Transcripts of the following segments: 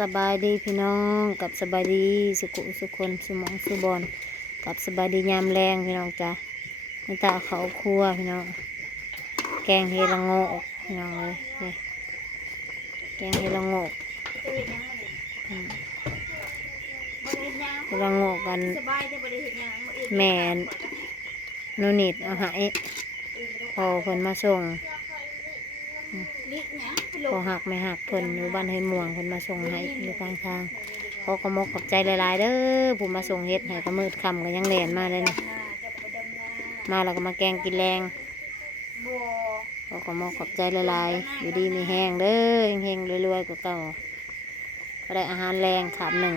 สบายดีพี่น้องกับสบายดีสุขุสุคนสมองสุบอนกับสบายดียามแรงพี่น้องจ้ะนี่ตาเขาครัวพี่น้องแกงเฮละโงกพี่น้องเลยนี่แกงเฮละโงกเฮละโงกกันแม่นูนิดเอาหายพอเพิ่นมาส่งพอหักไม่หักเพิ่นอยู่บ้านให้ม่วงเพิ่นมาส่งให้อยู่กลางทางขอกระมกขอบใจหลายๆเด้อผู้มาส่งเฮ็ดให้ก็มืดค่ำก็ยังแล่นมาเลยนะมาแล้วก็มาแกงกินแรงขอกระมกขอบใจหลายๆอยู่ดีมีแห้งเด้อเฮงๆรวยๆกว่าเก่าก็ได้อาหารแรงขาบหนึ่ง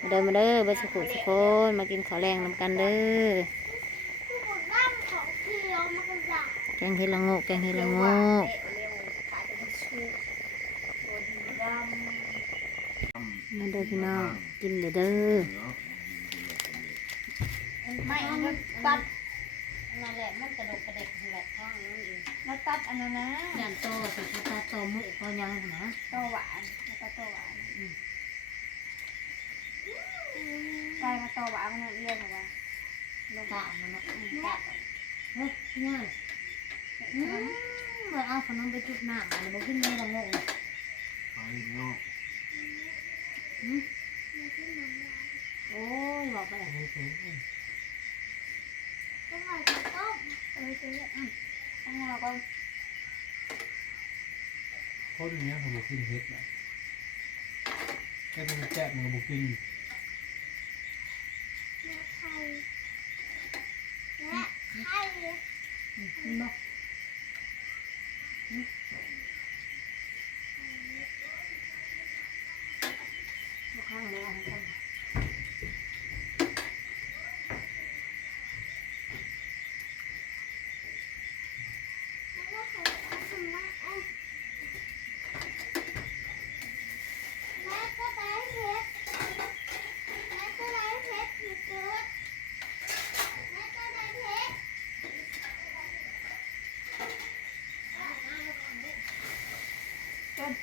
มาเด้อเบอร์สุขุสุคนมากินข้าวแรงนำกันเด้อแกงเฮละโงกแกงเฮละโงกมาเด้อพี่น้องกินเด้อไม่ตัดนั่นแหละมันกระดกกระเด็กแหละข้างนั้นเองแล้วตัดอันนั้นนะยันโตสิตาโตมุกก็ยังนะโตหวานแล้วก็โตหวานใช่มาโตหวานมันเรียนหรือว่าลงตามันเนาะเฮ้ยง่ายเอาขนมไปจุดน้ำมันบอกขึ้นเลยละโง่โอ้ยบอกไปต้องใส่ต้มต้องเราก็คนเนี้ยเขาบอกกินเห็ดนะแค่ต้องแกะมันก็บอกกินไข่และไข่บอกข้างเลยข้าง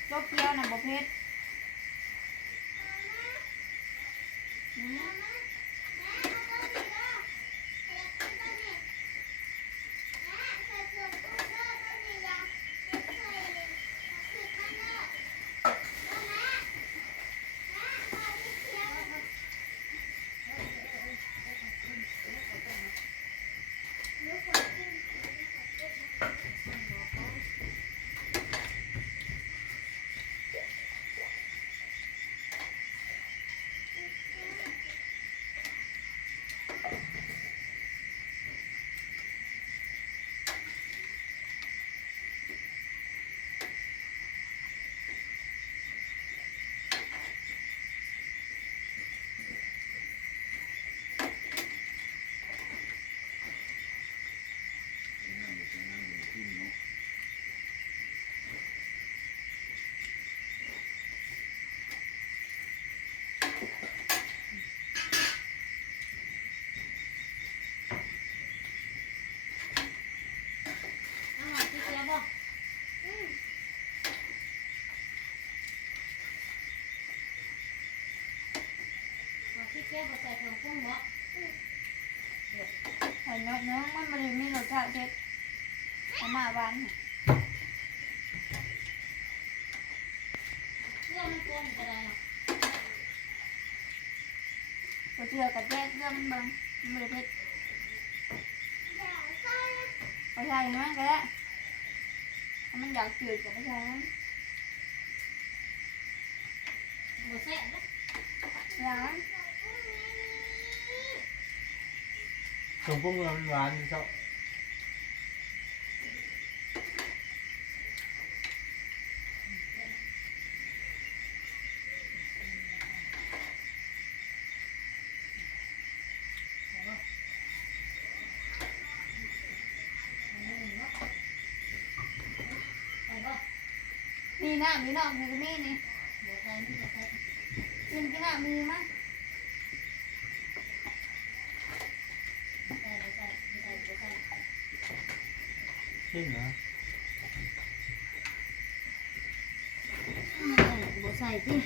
โจ๊กเกี๊ยวนะบ่เผ็ดไข่น้อยน้องมันไม่ได้มีรสชาติเผ็ดประมาณหวานก็เจือกับแจ๊กเรื่องมันบางไม่ได้เผ็ดไปใช่ไหมแกมันอยากจืดกับไปใช่ไหมอย่างนั้นส่งพวกเงินหวานเจ้ามีน้ำมีน้ำมีก็มีนี่กินกินน้ำมีมั้ยจริงเหรอ บ่ใส่ ที่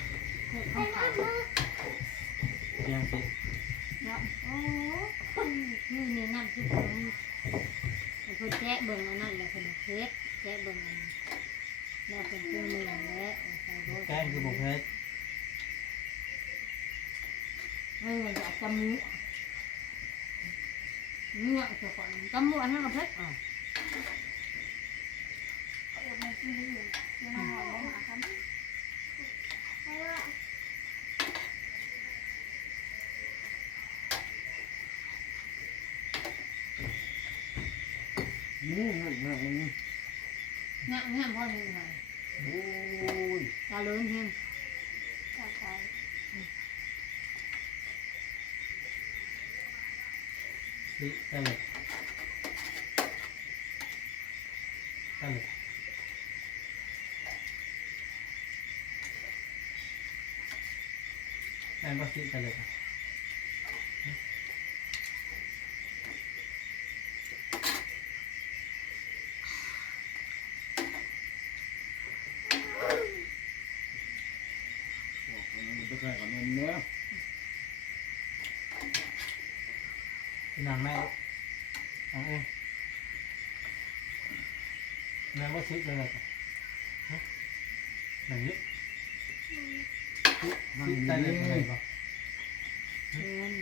เฮ็ดของเขา เพียงสิ เนาะโอ้คือนี่นั่นคือผมเพิ่นแกะเบิ่งอันนั้นแหละเพิ่นเฮ็ดแกะเบิ่งอันแล้วเพิ่นคือมือและใส่บ่ แกงคือบุกเพชร อยากจำมูเนี่ยเจ้าของจำมูอันนั้นก็เผ็ดอ่ะ เดี๋ยวมันกินอยู่เดี๋ยวมันหอมหาคำ นี่นั่นนั่นนี่ เนี่ยพ่อเห็นไหม โอ้ย ตาเลื่อนเห็น จับไป สิตะเล็กตะเล็กแม่นบ่สิตะเล็กอ่ะ ไปใส่กับนมเนื้อ พี่นางแม่นางเองแม่บ่สิตะเล็กอ่ะฮะแบบนี้สิตะเล็กอะไรบ่ เห็น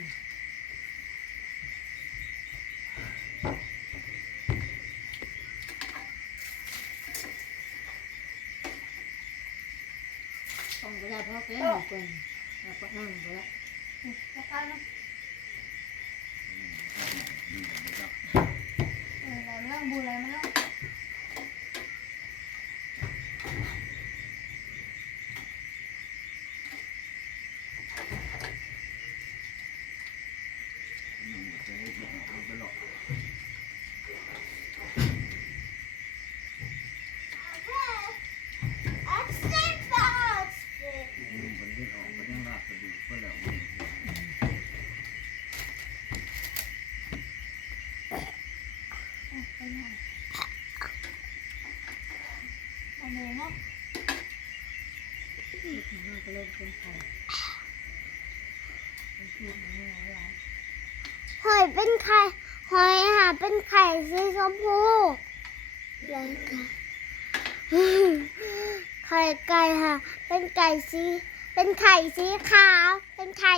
ต้องไปได้เพราะแกหนูเป็นแล้วก็นั่งไปแล้ว จับกันนะอะไรไม่ต้องบูอะไรไม่ต้อง ไปหรอกมันเล่นออกมันยังลากกระดูกไปแล้ว ไปหน่อยเอาเนื้อเนาะ ห้าก็เริ่มเป็นไข่เป็นที่มันไม่ไหว หอยเป็นไข่หอยหาเป็นไข่สีชมพูแล้วก็ไข่ไก่ค่ะเป็นไก่สีเป็นไข่สีขาวเป็นไข่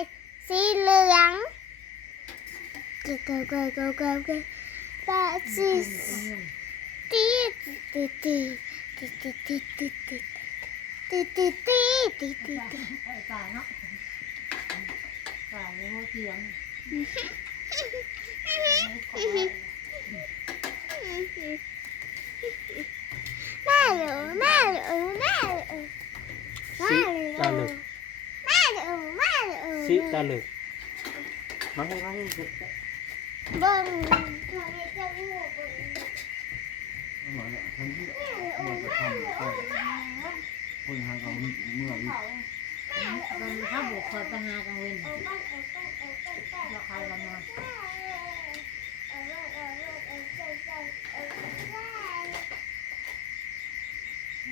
สีเหลืองเกาเกาเกาเกาเกาแปดสีตีตีตีตีตีตีตีตีตีตีตีตีตี ไอ้ป่าเนาะป่าในหัวเตียง แม่เหลือแม่เหลือแม่เหลือแม่ สิ เหลือ ตะเล็ก แม่เหลือแม่เหลือ สิตะเล็กมาให้สิ เบิ้งตัวนี้จะงูเบิ้ง หน่อยละทั้งที่มันจะทำไปคนหางเอาเมื่อวิ มันถ้าบุกคอยไปหากังเวน เอาบ้านเอาบ้านเอาบ้านเอาบ้าน เราใครเรามา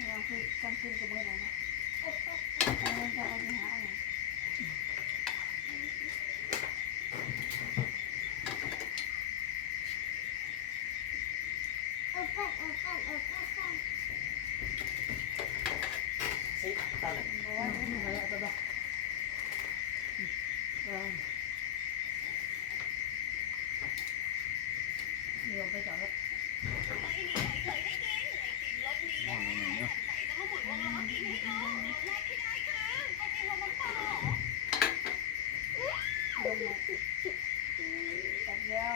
เราคือจำเป็นกับเบอร์ไหนนะเอาเงินจะเอาไปหาอะไร สิตะเล็ก ไปแล้วไปบอกเดี๋ยวไปจอดรถ ว่าอะไรเนี่ย แต่เดียว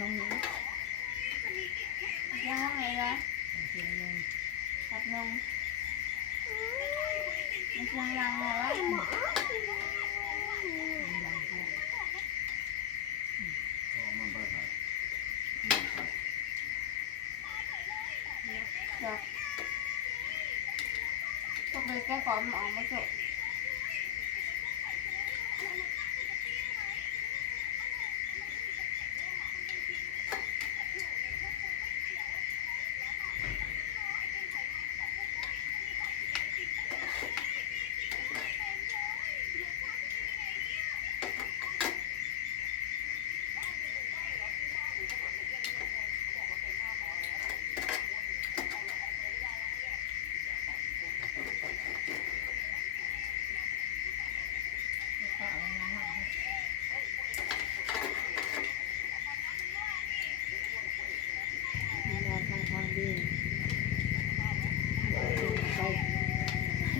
ลงนี้ ย่างอะไรนะตัดนมมันยังรังเลยวะ มันไปใส่ จากพวกเลยแก้ก่อนหมอมาจบทางทางดีไป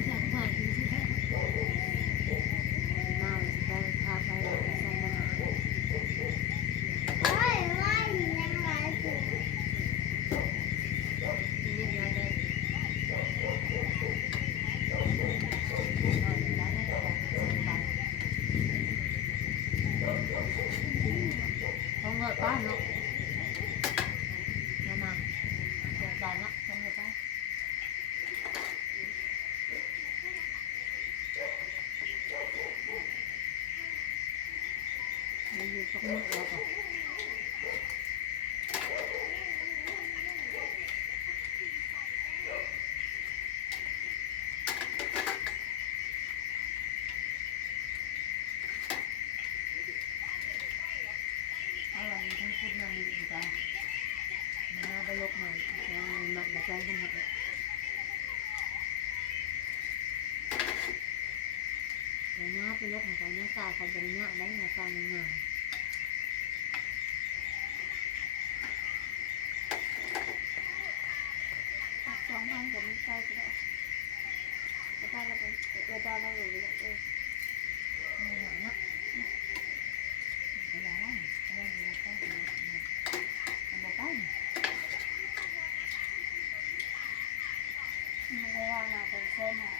อยากไปมาไปพาไปส่งมาหา โอ้ยว่ายังไงสิ không ngợi quá nó nhưng mà được dài lắm không ngợi quá bây giờ trong nước rồi là mình phút nào mình cũng cả mà bây lúc này mặt là trong không mặt rồi nhá cái lúc này phải nhá sao không phải nhá đấy là sao mình nhá sóng ăn của mình cay cái đó cái ta là người ta đang rồi vậy nhá cái đó cái đó là cái một cái mình đây là phần sen hả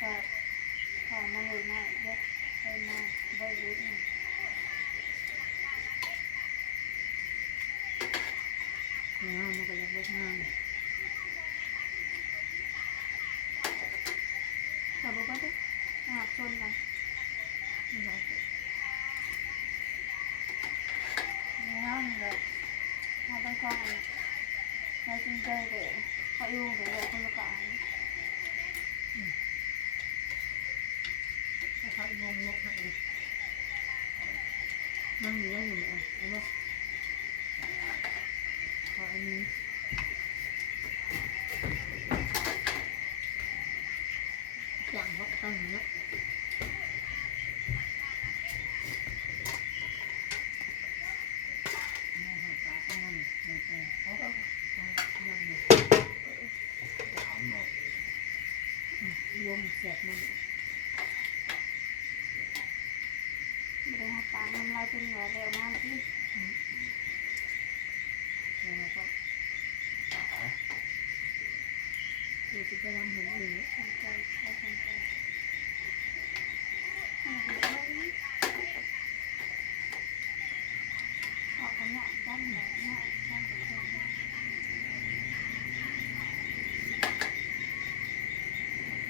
và còn nó người này đấy đây mà đây đúng này nó cái lúc ngang là bố bắt đấy học xuân này nhá rồi hai tay con này hai chân chơi để họ yêu để rồi không được cả cái phải ngon lúc này mang gì đó dùng em không họ anh chẳng họ tăng nữa vuông dẹp luôn để học tạm năm lai chân và đều mang đi rồi là có thì chúng ta làm hình gì không chơi không chơi họ có nhọn răng này nhọn răng của tôi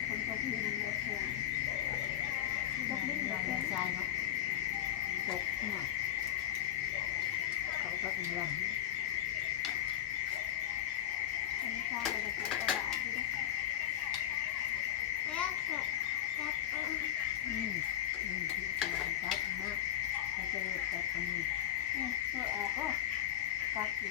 không có gì nữa thường không biết là là sai nó tốt nào cậu có từng lần không sao là được các bạn đi đấy cái mát cái cái anh tôi ảo quá cắt gì